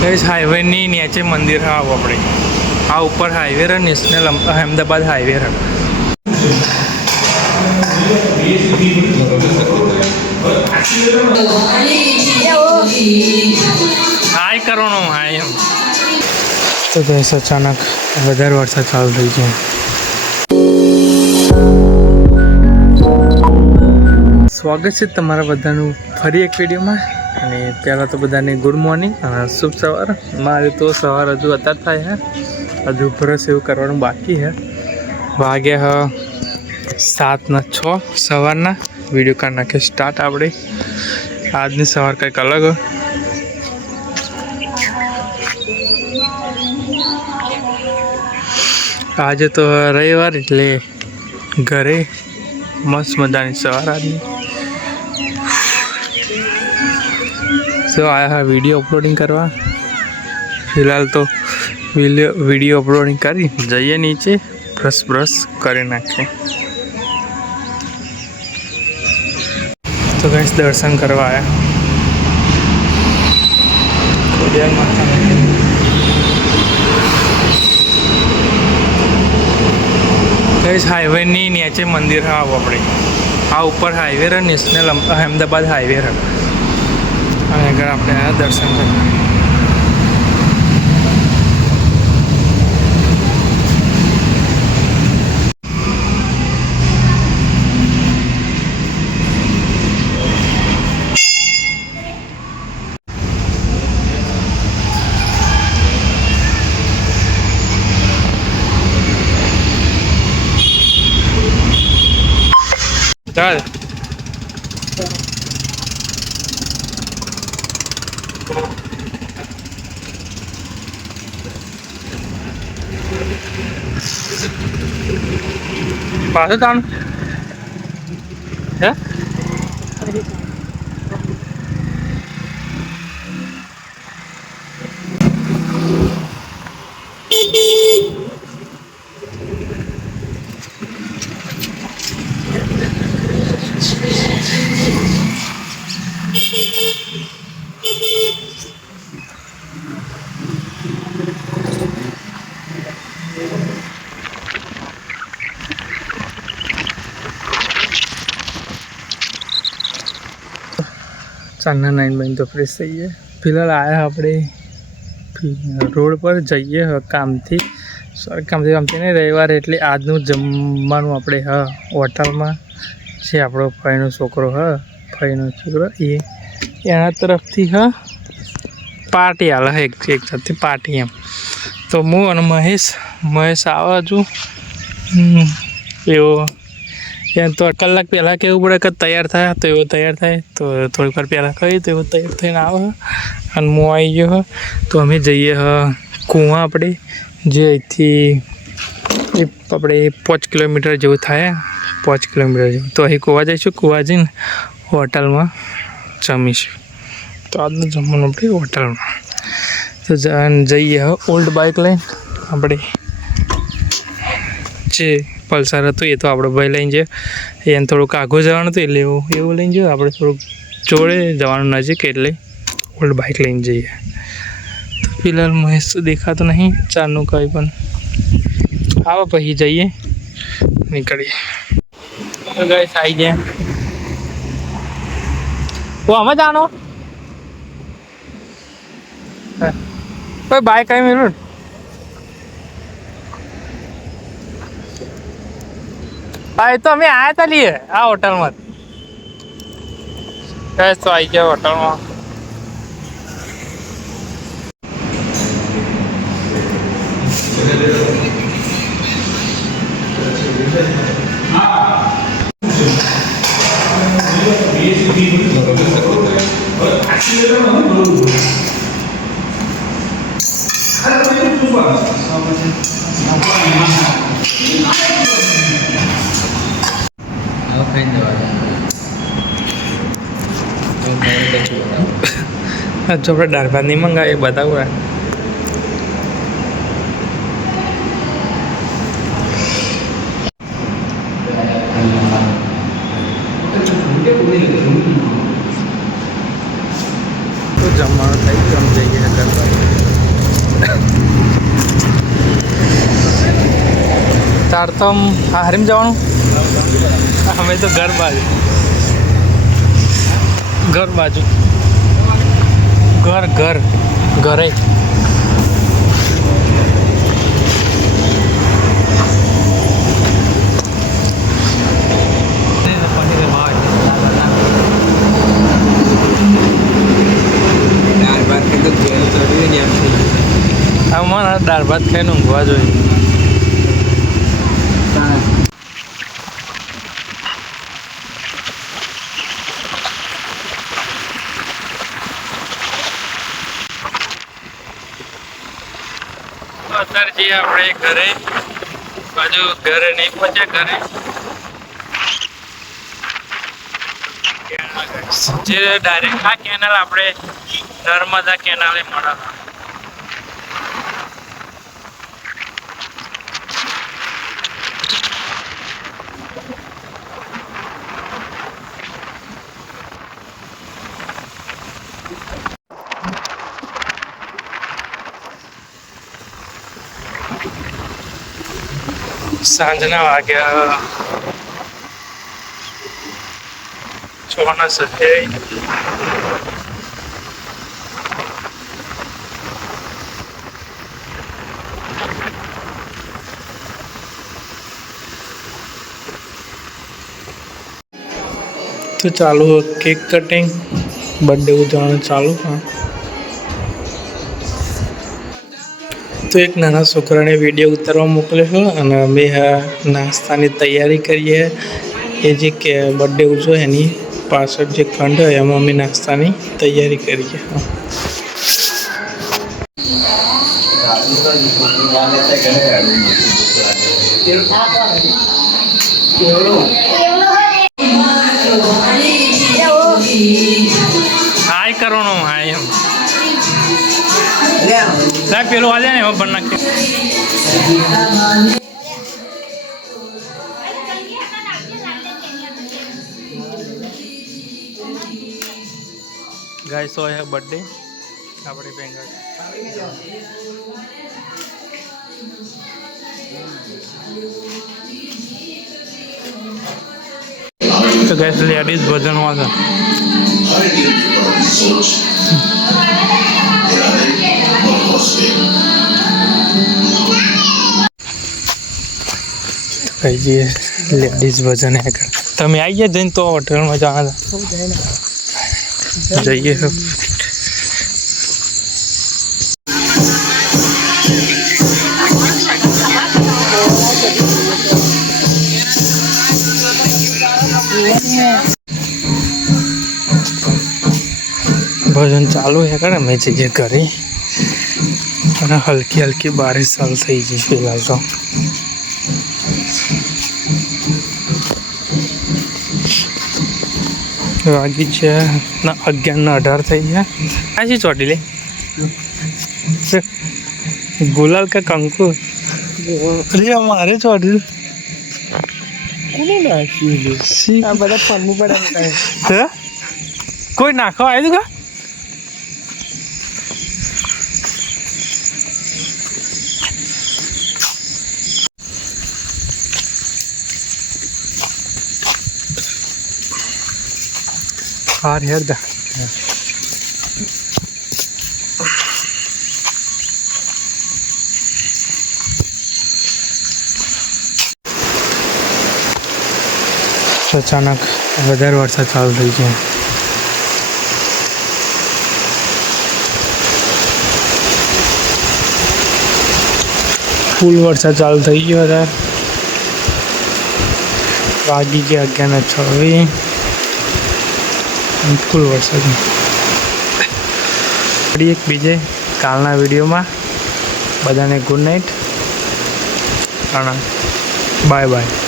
Guys highway नहीं नीचे मंदिर है आओ अपने आ ऊपर हाईवे है नेशनल अहमदाबाद हाईवे है हाय करो ना हाय तो गाइस अचानक વધારે વરસાદ ચાલુ થઈ ગયો સ્વાગત છે તમારા બધાનું ફરી એક વિડીયોમાં અને પહેલાં તો બધાને ગુડ મોર્નિંગ અને શુભ સવાર મારે તો સવાર હજુ અત્યારે થાય છે હજુ બ્રશ એવું કરવાનું બાકી છે વાગ્યા 7:06 સવારના વિડીયો કાઢ નાખે સ્ટાર્ટ આપણે આજની સવાર કંઈક અલગ આજે તો રવિવાર એટલે ઘરે મસ્ત મજાની સવાર આજની तो आया है वीडियो अपलोडिंग करवा फिलहाल तो वीडियो अपलोडिंग करी जाइए नीचे ब्रश ब्रश करे नाखे तो गाइस दर्शन करवा आया गाइस हाईवे नहीं नीचे मंदिर है आओ अपने आ ऊपर हाईवे है नेशनल अहमदाबाद हाईवे है અને આગળ આપણે આ દર્શન કરવા ચાલ પાછું તાણ હે साढ़े 9 बजे तो फ्रेश थी है फिलहाल आया अपने रोड पर जाइए काम थी सॉरी काम थी नहीं रविवार एटले आजनु जमवानुं आपणे होटल में जे आपणो भाईनो छोकरो भाईनो छोकरो एना तरफ थी पार्टी आला एक जाती पार्टी एम तो मु अने महेश आवे हजू एवो एम तो कलाक पहला कहूँ पड़े कि तैयार था तो एवं तैयार थाय तो थोड़ी वार पहला कही तो तैयार थईने आवे अने मु आई गयो तो अमे जईए कुआ अपने जे अहींथी अपने 5 किलोमीटर जेवुं थाय 5 किलोमीटर जेवुं तो अहीं कुआ जईशुं कुआ जईने होटल में जमीशुं तो आजनुं जमवानुं अपने होटल में तो जईए ओल्ड बाइक लईने अपने जे पल्सर हतुं ए तो आपणे भाई लईने जाए एने थोड़ुंक आघुं जवानुं हतुं एटले एवुं लईने जाए आपणे थोड़ुंक जोड़े जवानुं नजीक एटले ओल्ड बाइक लईने जईए तो फिलहाल महेश तो देखातो नहीं चारनुं कई पण आवे पछी जईए निकळीए तो गाइस आई गया वो आमां जानो कोई बाइक आई मिलूं हाँ तो अमे आया था लिए आ होटल में गैस तो आई गया होटल में जो अपने दाल भात नहीं मंगाए बताओ तो जमवानुं થઈ ગયું જઈએ તાર તો હારીમ જવાનું અમે તો ઘર બાજુ ઘરે અમારા દાળ ભાત ખાઈને ઊંઘવા જોઈએ. અત્યારે જઈએ આપણે ઘરે બાજુ ઘરે નહીં પહોંચ્યા ઘરે જે ડાયરેક્ટ આ કેનાલ આપણે નર્મદા કેનાલે મળે. સાંજના વાગ્યા 6:27. તો ચાલુ કેક કટિંગ બર્થડે ઉજવવાનું ચાલુ. હા તો એક નાના છોકરાને વિડીયો ઉતારવા મોકલ્યો અને અમે નાસ્તાની તૈયારી કરીએ. એ જે કે બર્થડે ઉજવો એની પાછળ જે ખંડ હોય એમાં અમે નાસ્તાની તૈયારી કરીએ. હાય કરવાનો હાય એમ સાહેબ પેલું વાજે ને એમાં પણ નાખીએ. ગાઈસ સો હે બર્થડે આપણે બેંગલ તો ગાઈસ લેડીઝ ભજન વાગે કહીએ લેડીઝ ભજન આગળ તમે આવી ગયા જઈને તો હોટલમાં જવાના જઈએ. ભજન ચાલુ હે કરે મેં જઈએ ઘરે અને હલકી હલકી બારિશ ચાલુ થઈ ગઈ ફિલહાલ તો. વાગી છે 11:18 થઈ ગયા. આ છે ચોટી લે ગુલાલ કે કંકુ અરે મારે ચોટી કોઈ નાખવા આવ્યું કા હાર હેર દા અચાનક વધારે વરસાદ ચાલુ થઈ ગયો. ફૂલ વરસાદ ચાલુ થઈ ગયો. વધારે વાગી ગયા 11:26. ફૂલ વરસાદ. એક બીજે કાલના વિડીયોમાં. બધાને ગુડ નાઇટ. Bye bye.